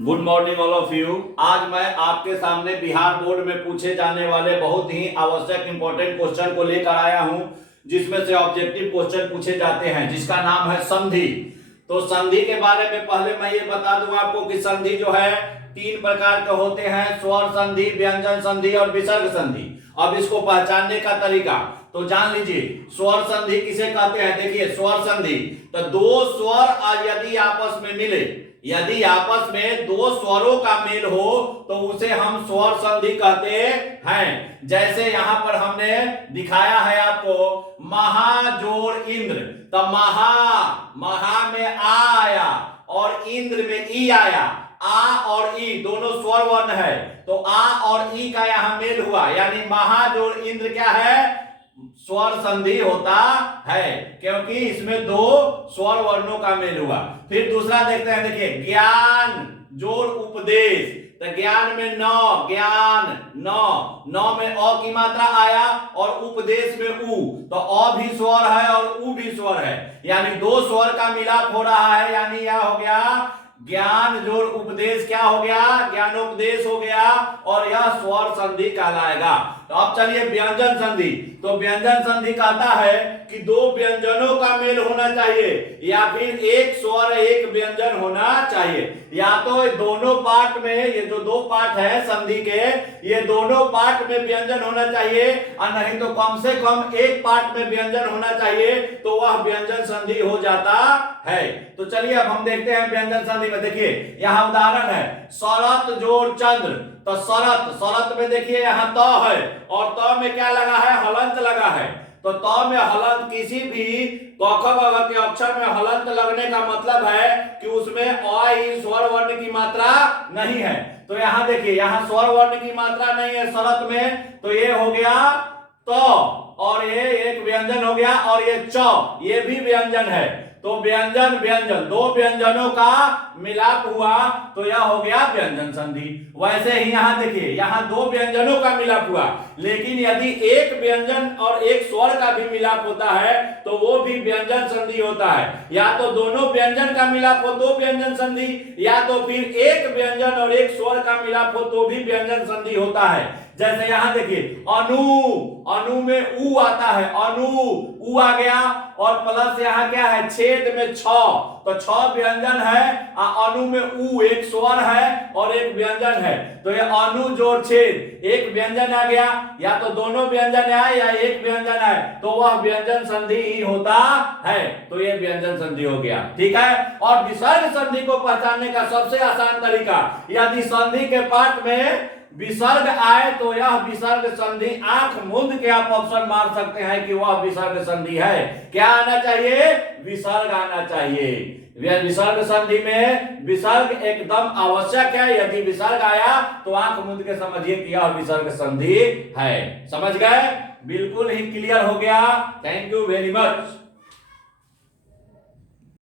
Good morning all of you. आज मैं आपके सामने बिहार बोर्ड में पूछे जाने वाले बहुत ही आवश्यक इंपॉर्टेंट क्वेश्चन को लेकर आया हूं, जिसमें से ऑब्जेक्टिव क्वेश्चन पूछे जाते हैं, जिसका नाम है संधि। तो संधि के बारे में पहले मैं ये बता दूं आपको कि संधि जो है तीन प्रकार के होते हैं, स्वर संधि, व्यंजन संधि और विसर्ग संधि। अब इसको पहचानने का तरीका तो जान लीजिए। स्वर संधि किसे कहते हैं? देखिए, स्वर संधि तो दो स्वर यदि आपस में मिले, यदि आपस में दो स्वरों का मेल हो तो उसे हम स्वर संधि कहते हैं। जैसे यहां पर हमने दिखाया है आपको, महा जोड़ इंद्र, तो महा में आ आया और इंद्र में ई आया। आ और ई दोनों स्वर वर्ण है, तो आ और ई का यहां मेल हुआ, यानी महा जोड़ इंद्र क्या है? स्वर संधि होता है, क्योंकि इसमें दो स्वर वर्णों का मेल हुआ। फिर दूसरा देखते हैं, देखिए, ज्ञान जोड़ उपदेश, तो ज्ञान में ज्ञान नौ में अ की मात्रा आया और उपदेश में उ, तो अ भी स्वर है और उ भी स्वर है, यानी दो स्वर का मिलाप हो रहा है, यानी यह हो गया ज्ञान जोड़ उपदेश। क्या हो गया? ज्ञानोपदेश हो गया, और यह स्वर संधि कहलाएगा। तो अब चलिए व्यंजन संधि। तो व्यंजन संधि कहता है कि दो व्यंजनों का मेल होना चाहिए, या फिर एक स्वर एक व्यंजन होना चाहिए। या तो दोनों पार्ट में, ये जो दो पार्ट है संधि के, ये दोनों पार्ट में व्यंजन होना चाहिए, और नहीं तो कम से कम एक पार्ट में व्यंजन होना चाहिए, तो वह व्यंजन संधि हो जाता है। तो चलिए अब हम देखते हैं व्यंजन संधि में। देखिए यहां उदाहरण है, शरत जोड़ चंद्र, तो शरत में देखिए यहां त है, और त में क्या लगा है? हलंत लगा है। तो त में हलंत, किसी भी क ख ग घ के अक्षर में हलंत लगने का मतलब है कि उसमें अ ई स्वर वर्ण की मात्रा नहीं है। तो यहां देखिए, यहां स्वर वर्ण की मात्रा नहीं है शरत में, तो ये हो गया त, और ये एक व्यंजन हो गया, और ये च, ये भी व्यंजन है। तो व्यंजन दो व्यंजनों का मिलाप हुआ, तो यह हो गया व्यंजन संधि। वैसे ही यहां देखिए, यहां दो व्यंजनों का मिलाप हुआ, लेकिन यदि एक व्यंजन और एक स्वर का भी मिलाप होता है तो वो भी व्यंजन संधि होता है। या तो दोनों व्यंजन का मिलाप हो तो व्यंजन संधि, या तो फिर एक व्यंजन और एक स्वर का मिलाप हो तो भी व्यंजन संधि होता है। जैसे यहां देखिए, अनु में उ आता है, अनु उ आ गया, और प्लस यहां क्या है? छेद में छ, तो छ व्यंजन है, अनु में उ एक स्वर है और एक व्यंजन है, तो ये अनु जोड़ छेद एक व्यंजन आ गया। या तो दोनों व्यंजन आए या एक व्यंजन आए, तो वह व्यंजन संधि ही होता है। तो ये व्यंजन संधि हो गया, ठीक है। और विसर्ग संधि को पहचानने का सबसे आसान तरीका, यदि संधि के पाठ में विसर्ग आए तो यह विसर्ग संधि, आंख मूंद के आप ऑप्शन मार सकते हैं कि वह विसर्ग संधि है। क्या आना चाहिए? विसर्ग आना चाहिए। विसर्ग संधि में विसर्ग एकदम आवश्यक है। यदि विसर्ग आया तो आंख मूंद के समझिए कि यह विसर्ग संधि है। समझ गए? बिल्कुल ही क्लियर हो गया। Thank you very much.